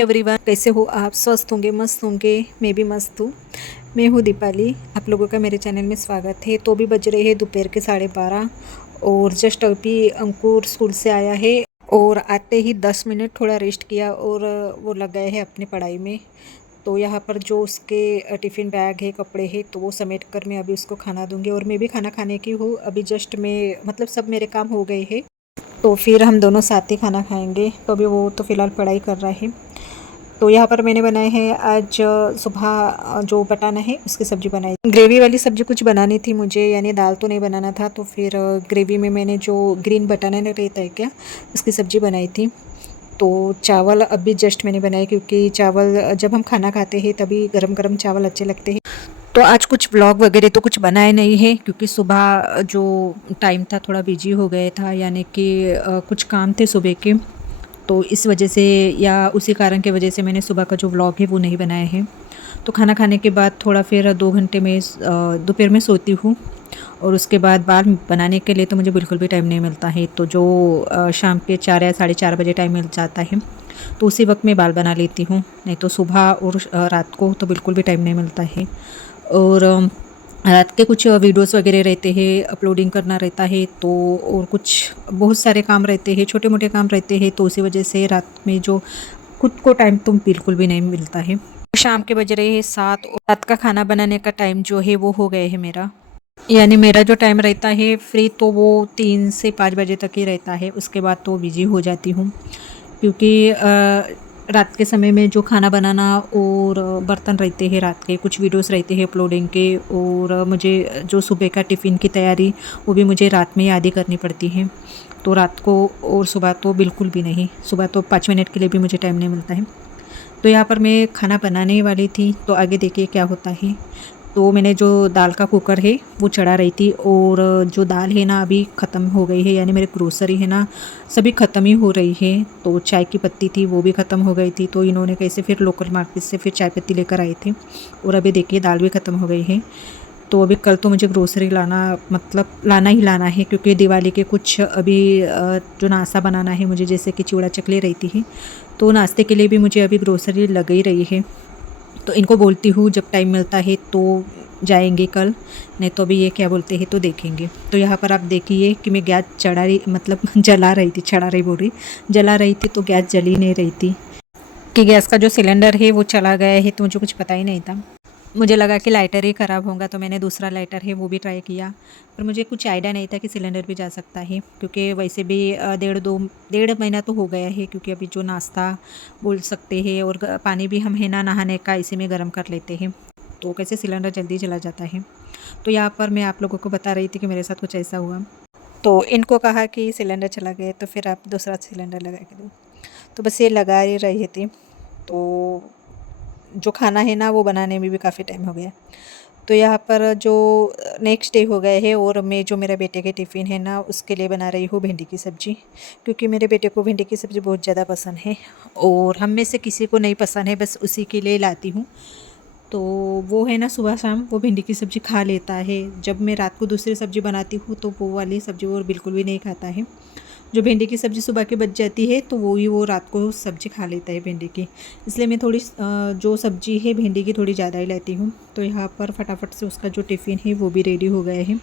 Everyone, कैसे हो आप? स्वस्थ होंगे, मस्त होंगे। मैं भी मस्त हूँ। मैं हूँ दीपाली। आप लोगों का मेरे चैनल में स्वागत है। तो भी बज रहे हैं दोपहर के 12:30 और जस्ट अभी अंकुर स्कूल से आया है और आते ही 10 मिनट थोड़ा रेस्ट किया और वो लग गए हैं अपनी पढ़ाई में। तो यहाँ पर जो उसके टिफ़िन बैग है, कपड़े हैं, तो वो समेट कर मैं अभी उसको खाना दूंगी और मैं भी खाना खाने की हूँ। अभी जस्ट मैं मतलब सब मेरे काम हो गए हैं, तो फिर हम दोनों साथ ही खाना खाएंगे। तो अभी वो तो फ़िलहाल पढ़ाई कर रहा है। तो यहाँ पर मैंने बनाए हैं आज सुबह जो बटाना है उसकी सब्ज़ी बनाई। ग्रेवी वाली सब्ज़ी कुछ बनानी थी मुझे, यानी दाल तो नहीं बनाना था। तो फिर ग्रेवी में मैंने जो ग्रीन बटाना नहीं रहता है क्या, उसकी सब्ज़ी बनाई थी। तो चावल अभी जस्ट मैंने बनाए, क्योंकि चावल जब हम खाना खाते हैं तभी गरम गरम चावल अच्छे लगते हैं। तो आज कुछ व्लॉग वगैरह तो कुछ बनाए नहीं है, क्योंकि सुबह जो टाइम था थोड़ा बिजी हो गया था, यानी कि कुछ काम थे सुबह के। तो इस वजह से या उसी कारण की वजह से मैंने सुबह का जो व्लॉग है वो नहीं बनाया है। तो खाना खाने के बाद थोड़ा फिर 2 घंटे में दोपहर में सोती हूँ और उसके बाद बाल बनाने के लिए तो मुझे बिल्कुल भी टाइम नहीं मिलता है। तो जो शाम के 4 या 4:30 बजे टाइम मिल जाता है तो उसी वक्त मैं बाल बना लेती हूँ, नहीं तो सुबह और रात को तो बिल्कुल भी टाइम नहीं मिलता है। और रात के कुछ वीडियोस वगैरह रहते हैं, अपलोडिंग करना रहता है, तो और कुछ बहुत सारे काम रहते हैं, छोटे मोटे काम रहते हैं। तो उसी वजह से रात में जो खुद को टाइम तो बिल्कुल भी नहीं मिलता है। शाम के बज रहे हैं 7 और रात का खाना बनाने का टाइम जो है वो हो गया है मेरा। यानी मेरा जो टाइम रहता है फ्री तो वो 3 से 5 बजे तक ही रहता है। उसके बाद तो बिजी हो जाती हूँ, क्योंकि रात के समय में जो खाना बनाना और बर्तन रहते हैं, रात के कुछ वीडियोस रहते हैं अपलोडिंग के, और मुझे जो सुबह का टिफ़िन की तैयारी वो भी मुझे रात में ही आधी करनी पड़ती है। तो रात को और सुबह तो बिल्कुल भी नहीं, सुबह तो 5 मिनट के लिए भी मुझे टाइम नहीं मिलता है। तो यहाँ पर मैं खाना बनाने वाली थी, तो आगे देखिए क्या होता है। तो मैंने जो दाल का कुकर है वो चढ़ा रही थी, और जो दाल है ना अभी ख़त्म हो गई है, यानी मेरे ग्रोसरी है ना सभी ख़त्म ही हो रही है। तो चाय की पत्ती थी वो भी ख़त्म हो गई थी, तो इन्होंने कैसे फिर लोकल मार्केट से फिर चाय पत्ती लेकर आए थे। और अभी देखिए दाल भी ख़त्म हो गई है। तो अभी कल तो मुझे ग्रोसरी लाना, मतलब लाना ही लाना है, क्योंकि दिवाली के कुछ अभी जो नाश्ता बनाना है मुझे, जैसे कि चिवड़ा चकली रहती है, तो नाश्ते के लिए भी मुझे अभी ग्रोसरी लग ही रही है। तो इनको बोलती हूँ जब टाइम मिलता है तो जाएंगे कल, नहीं तो अभी ये क्या बोलते हैं तो देखेंगे। तो यहाँ पर आप देखिए कि मैं गैस चढ़ा रही, मतलब जला रही थी, चढ़ा रही बोल रही, जला रही थी, तो गैस जली नहीं रही थी कि गैस का जो सिलेंडर है वो चला गया है। तो मुझे कुछ पता ही नहीं था, मुझे लगा कि लाइटर ही ख़राब होगा, तो मैंने दूसरा लाइटर है वो भी ट्राई किया। पर मुझे कुछ आइडिया नहीं था कि सिलेंडर भी जा सकता है, क्योंकि वैसे भी 1.5 महीना तो हो गया है, क्योंकि अभी जो नाश्ता बोल सकते हैं और पानी भी हम है ना नहाने का इसी में गर्म कर लेते हैं, तो कैसे सिलेंडर जल्दी चला जाता है। तो यहाँ पर मैं आप लोगों को बता रही थी कि मेरे साथ कुछ ऐसा हुआ। तो इनको कहा कि सिलेंडर चला गया तो फिर आप दूसरा सिलेंडर लगा के दो, तो बस ये लगा ही रही थी। तो जो खाना है ना वो बनाने में भी काफ़ी टाइम हो गया। तो यहाँ पर जो नेक्स्ट डे हो गए है, और मैं जो मेरा बेटे के टिफ़िन है ना उसके लिए बना रही हूँ भिंडी की सब्ज़ी, क्योंकि मेरे बेटे को भिंडी की सब्ज़ी बहुत ज़्यादा पसंद है, और हम में से किसी को नहीं पसंद है, बस उसी के लिए लाती हूँ। तो वो है ना सुबह शाम वो भिंडी की सब्ज़ी खा लेता है। जब मैं रात को दूसरी सब्ज़ी बनाती हूँ तो वो वाली सब्ज़ी वो बिल्कुल भी नहीं खाता है। जो भिंडी की सब्ज़ी सुबह की बच जाती है तो वो रात को सब्ज़ी खा लेता है भिंडी की। इसलिए मैं थोड़ी जो सब्ज़ी है भिंडी की थोड़ी ज़्यादा ही लेती हूँ। तो यहाँ पर फटाफट से उसका जो टिफ़िन है वो भी रेडी हो गए हैं।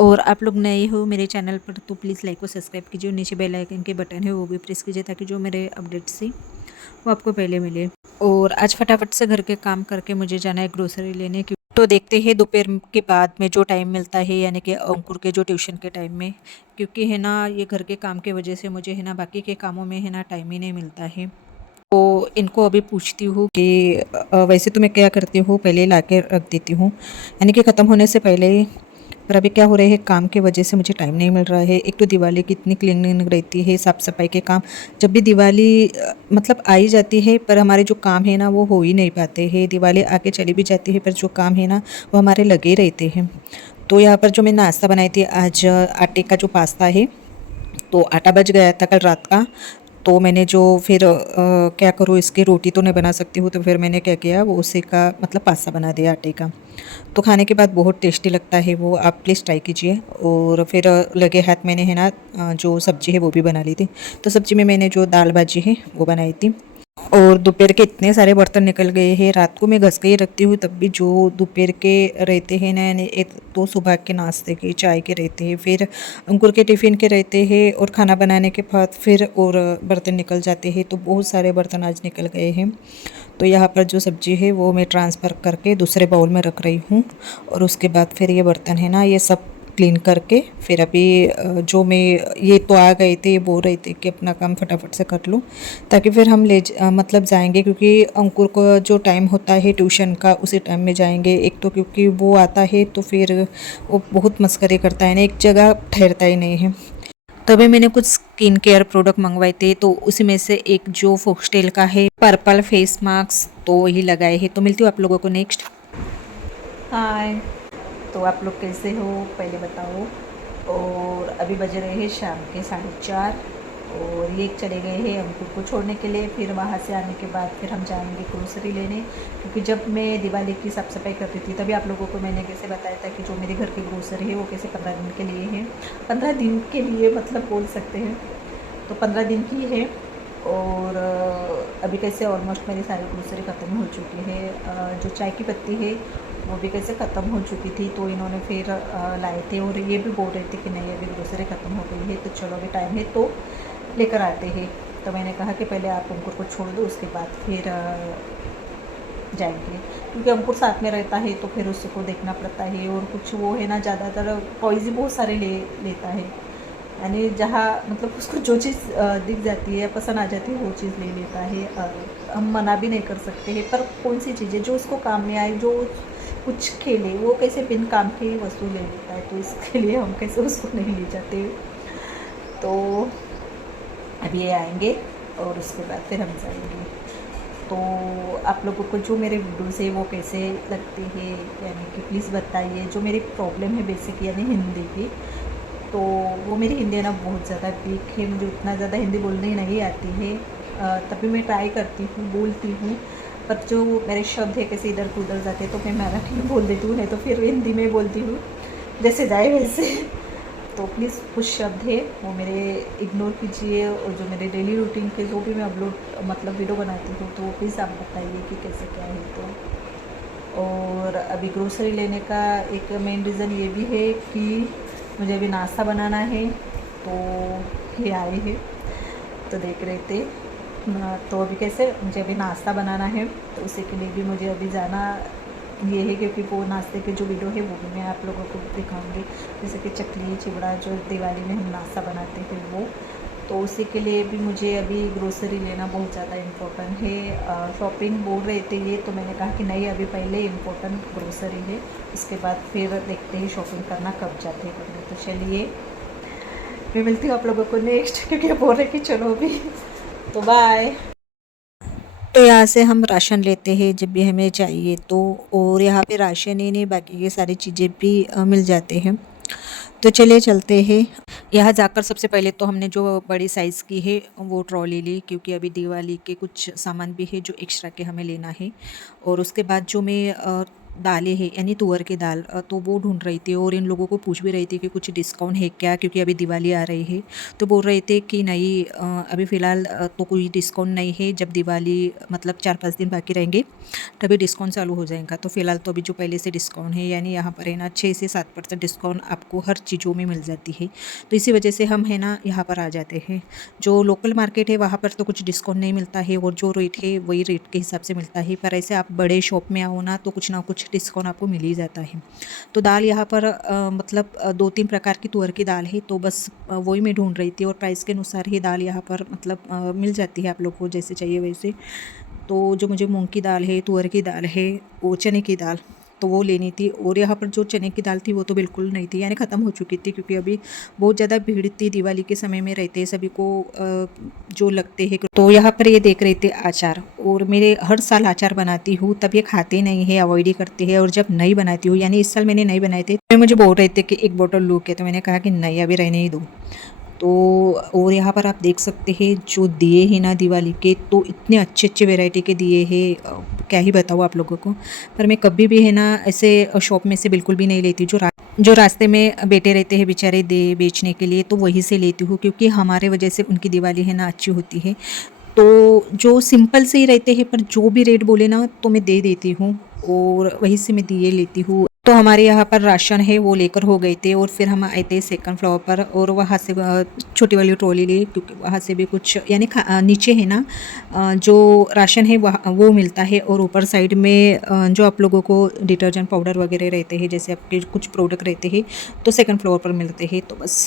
और आप लोग नए हो मेरे चैनल पर तो प्लीज़ लाइक और सब्सक्राइब कीजिए, और नीचे बेल आइकन के बटन है वो भी प्रेस कीजिए, ताकि जो मेरे अपडेट्स है वो आपको पहले मिले। और आज फटाफट से घर के काम करके मुझे जाना है ग्रोसरी लेने की। तो देखते हैं दोपहर के बाद में जो टाइम मिलता है, यानी कि अंकुर के जो ट्यूशन के टाइम में, क्योंकि है ना ये घर के काम की वजह से मुझे है ना बाकी के कामों में है ना टाइम ही नहीं मिलता है। तो इनको अभी पूछती हूँ कि वैसे तो मैं क्या करती हूँ, पहले ला के रख देती हूँ, यानी कि ख़त्म होने से पहले ही। पर अभी क्या हो रहा है, काम की वजह से मुझे टाइम नहीं मिल रहा है। एक तो दिवाली की इतनी क्लीनिंग रहती है, साफ़ सफाई के काम, जब भी दिवाली मतलब आ ही जाती है, पर हमारे जो काम है ना वो हो ही नहीं पाते हैं। दिवाली आके चली भी जाती है, पर जो काम है ना वो हमारे लगे रहते हैं। तो यहाँ पर जो मैं नाश्ता बनाई थी आज, आटे का जो पास्ता है, तो आटा बच गया था कल रात का। तो मैंने जो फिर क्या करूँ, इसकी रोटी तो नहीं बना सकती हूँ, तो फिर मैंने क्या किया, वो उसी का मतलब पास्ता बना दिया आटे का। तो खाने के बाद बहुत टेस्टी लगता है वो, आप प्लीज़ ट्राई कीजिए। और फिर लगे हाथ मैंने है ना जो सब्ज़ी है वो भी बना ली थी। तो सब्ज़ी में मैंने जो दाल भाजी है वो बनाई थी। और दोपहर के इतने सारे बर्तन निकल गए हैं। रात को मैं घस के ही रखती हूँ, तब भी जो दोपहर के रहते हैं ना, यानी एक तो सुबह के नाश्ते के चाय के रहते हैं, फिर अंकुर के टिफ़िन के रहते हैं, और खाना बनाने के बाद फिर और बर्तन निकल जाते हैं। तो बहुत सारे बर्तन आज निकल गए हैं। तो यहाँ पर जो सब्ज़ी है वो मैं ट्रांसफ़र करके दूसरे बाउल में रख रही हूँ, और उसके बाद फिर ये बर्तन है ना, ये सब क्लीन करके फिर अभी जो मैं, ये तो आ गए थे, ये बोल रहे थे कि अपना काम फटाफट से कर लो, ताकि फिर हम मतलब जाएंगे, क्योंकि अंकुर को जो टाइम होता है ट्यूशन का उसी टाइम में जाएंगे। एक तो क्योंकि वो आता है तो फिर वो बहुत मस्करी करता है ना, एक जगह ठहरता ही नहीं है। तभी मैंने कुछ स्किन केयर प्रोडक्ट मंगवाए थे, तो उसी में से एक जो फोक्सटेल का है पर्पल फेस मास्क, तो वही लगाए हैं। तो मिलती हूँ आप लोगों को नेक्स्ट। हाय, तो आप लोग कैसे हो पहले बताओ। और अभी बज रहे हैं शाम के 4:30, और ये चले गए हैं अंकुर को छोड़ने के लिए। फिर वहाँ से आने के बाद फिर हम जाएंगे ग्रोसरी लेने, क्योंकि जब मैं दिवाली की साफ़ सफाई करती थी तभी आप लोगों को मैंने कैसे बताया था कि जो मेरे घर की ग्रोसरी है वो कैसे 15 दिन के लिए है। 15 दिन के लिए मतलब बोल सकते हैं, तो 15 दिन की है। और अभी कैसे ऑलमोस्ट मेरी सारी ग्रोसरी ख़त्म हो चुकी है। जो चाय की पत्ती है वो भी कैसे ख़त्म हो चुकी थी, तो इन्होंने फिर लाए थे, और ये भी बोल रहे थे कि नहीं अभी ग्रोसरी ख़त्म हो गई है, तो चलो अभी टाइम है तो लेकर आते हैं। तो मैंने कहा कि पहले आप अंकुर को छोड़ दो, उसके बाद फिर जाएंगे, क्योंकि अंकुर साथ में रहता है तो फिर उसको देखना पड़ता है। और कुछ वो है ना, ज़्यादातर टॉयज़ ही बहुत सारे लेता है, यानी जहाँ मतलब उसको जो चीज़ दिख जाती है, पसंद आ जाती है, वो चीज़ ले लेता है। हम मना भी नहीं कर सकते हैं, पर कौन सी चीज़ें जो उसको काम में आए, जो कुछ खेले, वो कैसे बिन काम की वस्तु ले लेता है, तो इसके लिए हम कैसे उसको नहीं ले जाते। तो अभी ये आएंगे और उसके बाद फिर हम जाएंगे। तो आप लोगों को जो मेरे वीडियोस है वो कैसे लगते हैं, यानी कि प्लीज़ बताइए। जो मेरी प्रॉब्लम है बेसिक यानी हिंदी की, तो वो मेरी हिंदी है ना बहुत ज़्यादा वीक है, मुझे उतना ज़्यादा हिंदी बोलने ही नहीं आती है। तभी मैं ट्राई करती हूँ, बोलती हूँ, पर जो मेरे शब्द है कैसे इधर उधर जाते हैं, तो मैं मराठी में बोल देती हूँ, नहीं तो फिर हिंदी में बोलती हूँ, जैसे जाए वैसे। तो प्लीज़ कुछ शब्द है वो मेरे इग्नोर कीजिए, और जो मेरे डेली रूटीन के जो भी मैं अपलोड मतलब वीडियो बनाती हूँ, तो प्लीज़ आप बताइए कि कैसे क्या है। तो और अभी ग्रोसरी लेने का एक मेन रीज़न ये भी है कि मुझे अभी नाश्ता बनाना है, तो ये आए हैं तो देख रहे थे। तो अभी कैसे मुझे अभी नाश्ता बनाना है, तो उसी के लिए भी मुझे अभी जाना ये है, क्योंकि वो नाश्ते के जो वीडियो है वो भी मैं आप लोगों को दिखाऊंगी, जैसे कि चकली चिवड़ा जो दिवाली में हम नाश्ता बनाते हैं वो। तो उसी के लिए भी मुझे अभी ग्रोसरी लेना बहुत ज़्यादा इम्पोर्टेंट है। शॉपिंग बोल रहे थे ये, तो मैंने कहा कि नहीं अभी पहले इम्पोर्टेंट ग्रोसरी है, उसके बाद फिर देखते हैं शॉपिंग करना कब जाते हैं करने। तो चलिए मैं मिलती हूँ आप लोगों को नेक्स्ट, क्योंकि बोल रहे कि चलो अभी, तो बाय। तो यहाँ से हम राशन लेते हैं जब भी हमें चाहिए तो, और यहाँ पे राशन ही नहीं बाकी ये सारी चीज़ें भी मिल जाते हैं। तो चलिए चलते हैं। यहाँ जाकर सबसे पहले तो हमने जो बड़ी साइज़ की है वो ट्रॉली ली, क्योंकि अभी दिवाली के कुछ सामान भी है जो एक्स्ट्रा के हमें लेना है। और उसके बाद जो मैं दालें हैं यानी तुअर की दाल, तो वो ढूंढ रही थी, और इन लोगों को पूछ भी रही थी कि कुछ डिस्काउंट है क्या, क्योंकि अभी दिवाली आ रही है। तो बोल रहे थे कि नहीं अभी फ़िलहाल तो कोई डिस्काउंट नहीं है, जब दिवाली मतलब 4-5 दिन बाकी रहेंगे तभी डिस्काउंट चालू हो जाएगा। तो फ़िलहाल तो अभी जो पहले से डिस्काउंट है, यानी यहाँ पर है ना 6 से 7% डिस्काउंट आपको हर चीज़ों में मिल जाती है। तो इसी वजह से हम है ना यहाँ पर आ जाते हैं। जो लोकल मार्केट है वहाँ पर तो कुछ डिस्काउंट नहीं मिलता है, और जो रेट है वही रेट के हिसाब से मिलता है, पर ऐसे आप बड़े शॉप में आओ ना तो कुछ ना कुछ डिस्काउंट आपको मिल ही जाता है। तो दाल यहाँ पर मतलब 2-3 प्रकार की तुअर की दाल है, तो बस वही मैं ढूंढ रही थी, और प्राइस के अनुसार ही दाल यहाँ पर मतलब मिल जाती है आप लोग को जैसे चाहिए वैसे। तो जो मुझे मूंग की दाल है, तुअर की दाल है, वो चने की दाल, तो वो लेनी थी। और यहाँ पर जो चने की दाल थी वो तो बिल्कुल नहीं थी, यानी ख़त्म हो चुकी थी, क्योंकि अभी बहुत ज़्यादा भीड़ थी, दिवाली के समय में रहते हैं सभी को जो लगते हैं। तो यहाँ पर ये देख रहे थे अचार, और मेरे हर साल अचार बनाती हूँ, तब ये खाते नहीं है, अवॉइड ही करते हैं। और जब नहीं बनाती हूँ, यानी इस साल मैंने नहीं बनाए थे, तो मुझे बोल रहे थे कि एक बोतल लो के, तो मैंने कहा कि नहीं अभी रहने ही दो। तो और यहाँ पर आप देख सकते हैं जो दिए हैं ना दिवाली के, तो इतने अच्छे अच्छे वैरायटी के दिए हैं, क्या ही बताऊँ आप लोगों को। पर मैं कभी भी है ना ऐसे शॉप में से बिल्कुल भी नहीं लेती, जो रास्ते में बैठे रहते हैं बेचारे दे बेचने के लिए, तो वहीं से लेती हूँ, क्योंकि हमारे वजह से उनकी दिवाली है ना अच्छी होती है। तो जो सिंपल से ही रहते हैं पर जो भी रेट बोले ना तो मैं दे देती हूँ और वहीं से मैं दिए लेती हूँ। तो हमारे यहाँ पर राशन है वो लेकर हो गए थे और फिर हम आए थे सेकंड फ्लोर पर और वहाँ से छोटी वाली ट्रॉली ली क्योंकि वहाँ से भी कुछ यानी नीचे है ना जो राशन है वहाँ वो मिलता है और ऊपर साइड में जो आप लोगों को डिटर्जेंट पाउडर वगैरह रहते हैं जैसे आपके कुछ प्रोडक्ट रहते हैं तो सेकंड फ्लोर पर मिलते हैं। तो बस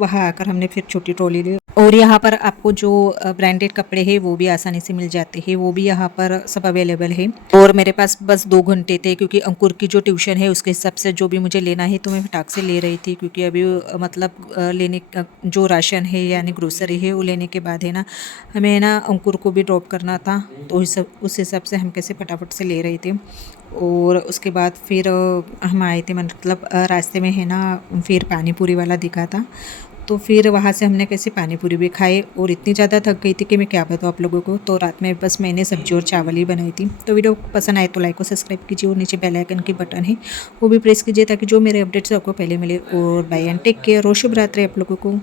वहाँ आकर हमने फिर छोटी ट्रॉली ली और यहाँ पर आपको जो ब्रांडेड कपड़े हैं वो भी आसानी से मिल जाते हैं, वो भी यहाँ पर सब अवेलेबल है। और मेरे पास बस 2 घंटे थे क्योंकि अंकुर की जो ट्यूशन है उसके हिसाब से जो भी मुझे लेना है तो मैं फटाक से ले रही थी क्योंकि अभी मतलब लेने जो राशन है यानी ग्रोसरी है वो लेने के बाद है ना हमें ना अंकुर को भी ड्रॉप करना था तो उस हिसाब से हम कैसे फटाफट से ले रहे थे। और उसके बाद फिर हम आए थे मतलब रास्ते में है ना फिर पानी पूरी वाला दिखा था तो फिर वहाँ से हमने कैसे पानी पूरी भी खाए और इतनी ज़्यादा थक गई थी कि मैं क्या बताऊँ आप लोगों को। तो रात में बस मैंने सब्जी और चावल ही बनाई थी। तो वीडियो पसंद आए तो लाइक और सब्सक्राइब कीजिए और नीचे बेल आइकन की बटन है वो भी प्रेस कीजिए ताकि जो मेरे अपडेट्स आपको पहले मिले। और बाय एंड टेक केयर और शुभ रात्रि आप लोगों को।